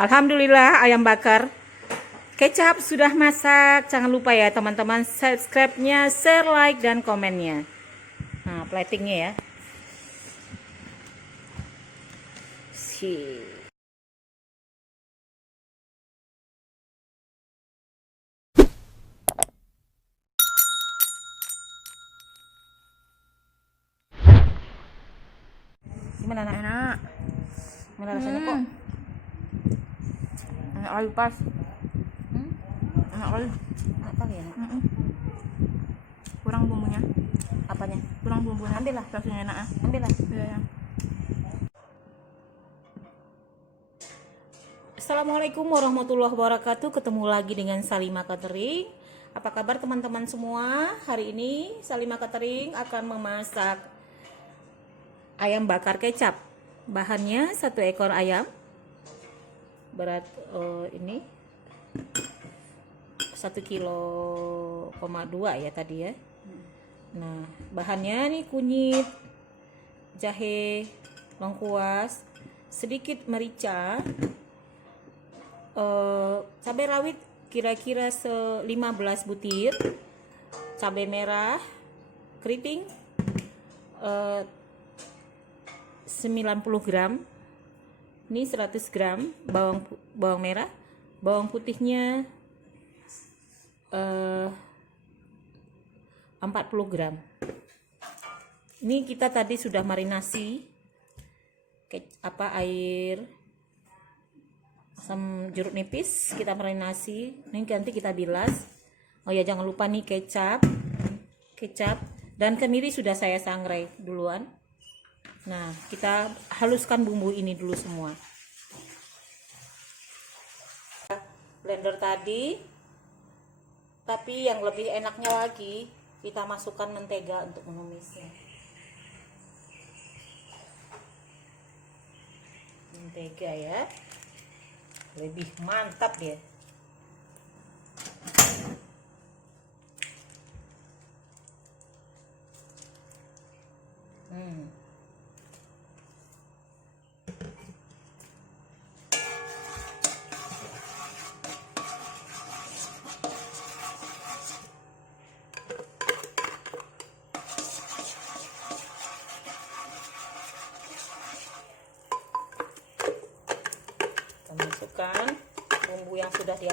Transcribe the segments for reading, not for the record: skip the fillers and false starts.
Alhamdulillah ayam bakar kecap sudah masak. Jangan lupa ya teman-teman, subscribe-nya, share, like, dan komennya. Nah, platingnya ya. Gimana nak? Enak. Gimana rasanya kok? Enak kali pas. Enak kali. Enak kali ya? Kurang bumbunya. Apanya? Kurang bumbunya. Ambil lah. Rasanya enak ya. Ambil lah. Iya ya. Assalamualaikum warahmatullahi wabarakatuh. Ketemu lagi dengan Salima Catering. Apa kabar teman-teman semua? Hari ini Salima Catering akan memasak ayam bakar kecap. Bahannya 1 ekor ayam. Berat ini 1,2 kilo ya tadi ya. Nah, bahannya nih kunyit, jahe, lengkuas, sedikit merica, cabai rawit kira-kira 15 butir, cabai merah keriting 90 gram, ini 100 gram bawang merah, bawang putihnya 40 gram. Ini kita tadi sudah marinasi air asam jeruk nipis, kita marinasi. Ini nanti kita bilas. Oh ya, jangan lupa nih kecap dan kemiri sudah saya sangrai duluan. Nah, kita haluskan bumbu ini dulu semua. Blender tadi, tapi yang lebih enaknya lagi kita masukkan mentega untuk menumisnya. Mentega ya, lebih mantap dia. Masukkan bumbu yang sudah di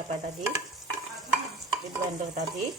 blender tadi.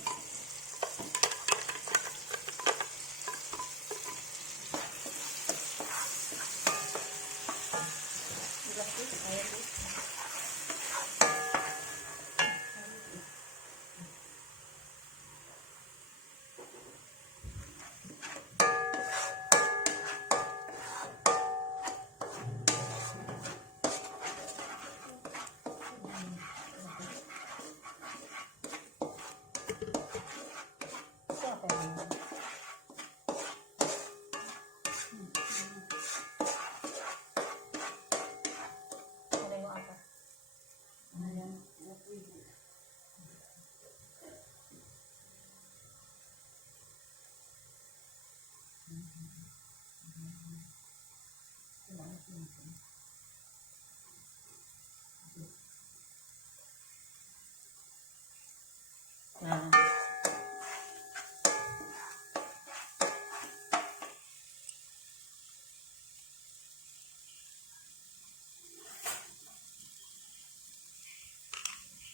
Nah,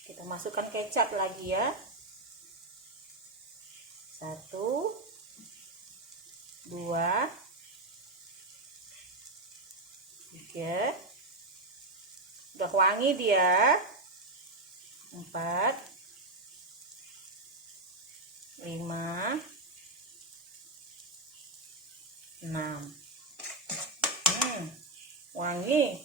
kita masukkan kecap lagi ya. 1, 2, 3. Udah wangi dia. 4, 5, 6. Wangi.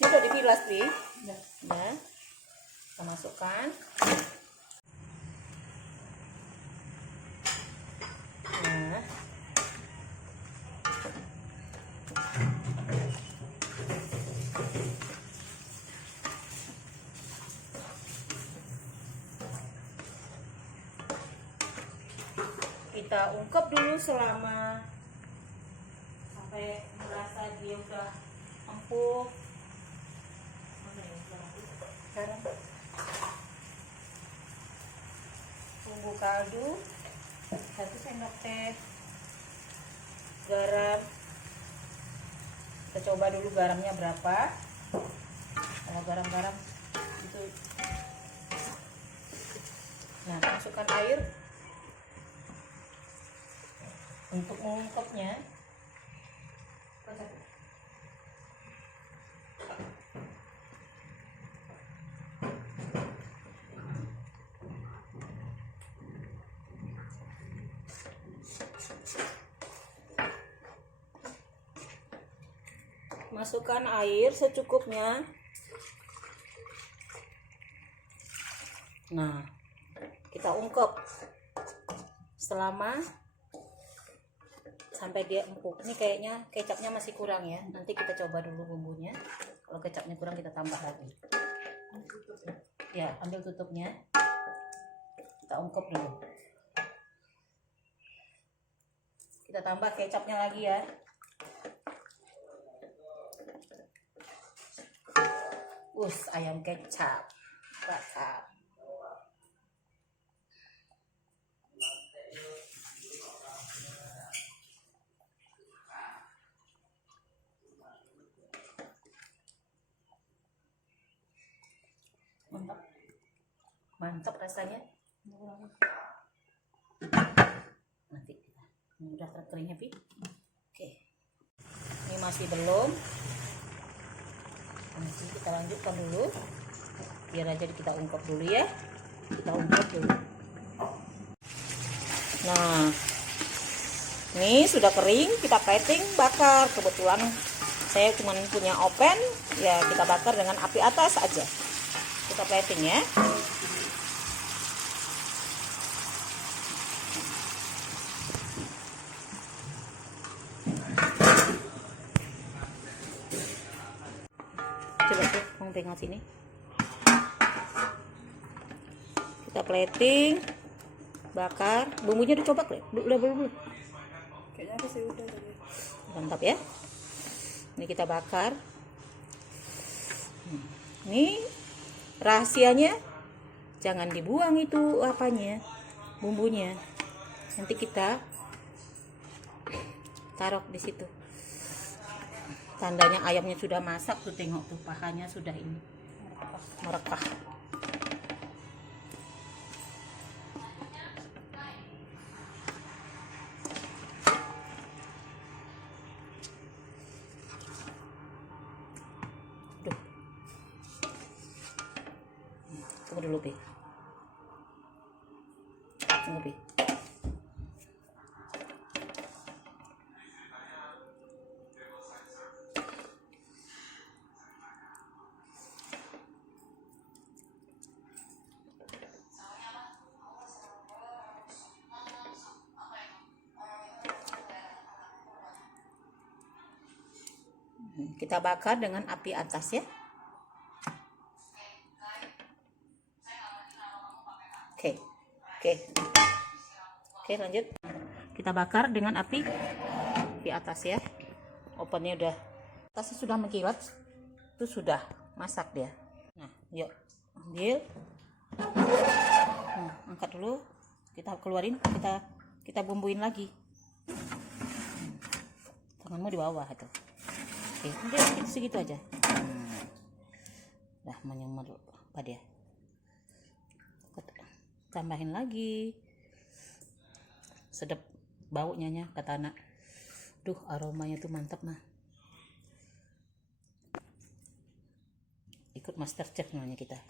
Ini udah dibilas nih. Ya, kita masukkan. Nah, kita ungkep dulu selama sampai merasa dia udah empuk. Sekarang bumbu kaldu 1 sendok teh, garam. Kita coba dulu garamnya berapa. Kalau garam itu, nah masukkan air untuk mengungkepnya. Masukkan air secukupnya. Nah, kita ungkep selama sampai dia empuk. Ini kayaknya kecapnya masih kurang ya. Nanti kita coba dulu bumbunya. Kalau kecapnya kurang kita tambah lagi. Ya, ambil tutupnya. Kita ungkep dulu. Kita tambah kecapnya lagi ya. Ayam kecap bakar. Mantap rasanya. Nanti ini udah terkering Pi. Oke, ini masih belum. Nanti kita lanjutkan dulu, biar aja kita ungkep dulu ya. Kita ungkep dulu. Nah, ini sudah kering, kita plating bakar. Kebetulan saya cuma punya oven, ya kita bakar dengan api atas aja. Kita plating ya. Coba tuh, kamu pegang sini. Kita plating, bakar. Bumbunya dicoba udah belum? Kayaknya aku sih udah tadi. Mantap ya. Ini kita bakar. Ini rahasianya, jangan dibuang itu apanya, bumbunya. Nanti kita taruh di situ. Tandanya ayamnya sudah masak tuh, tengok tuh pahanya sudah ini merekah. Duh. Tunggu dulu Pi. Tunggu Pi. Kita bakar dengan api atas ya. Oke, lanjut. Kita bakar dengan api atas ya. Ovennya udah, atasnya sudah mengkilap, itu sudah masak dia. Nah, yuk ambil. Nah, angkat dulu. Kita keluarin, kita bumbuin lagi. Tanganmu di bawah itu. Oke, udah segitu aja. Dah menyemur apa dia? Tambahin lagi. Sedap baunya nya kata anak. Duh, aromanya tuh mantap mah. Ikut master chef namanya kita.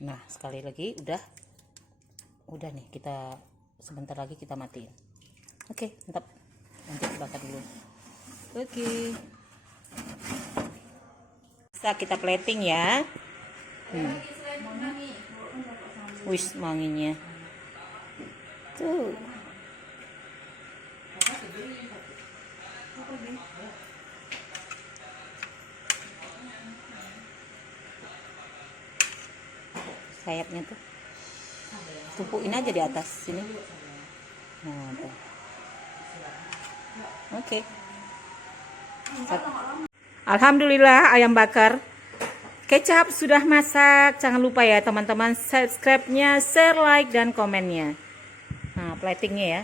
Nah, sekali lagi udah nih, kita sebentar lagi kita matiin. Oke, mantap. Nanti bakar dulu. Oke. Kita plating ya. Wis manginya. Tuh. sayapnya tuh. Tumpuin aja di atas sini. Nah, tuh. Oke. Alhamdulillah ayam bakar kecap sudah masak. Jangan lupa ya teman-teman subscribe-nya, share, like, dan komennya. Nah, platingnya ya.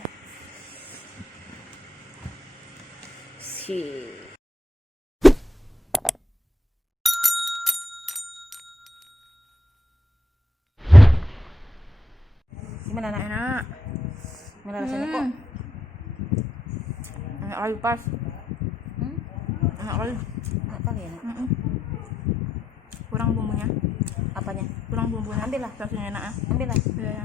Gimana nak? Enak. Gimana rasanya kok? Enak kali pas. Enak kali. Enak kali ya nak? Kurang bumbunya. Apanya? Kurang bumbunya. Ambil lah. Rasanya enak ya. Ambil lah. Iya ya.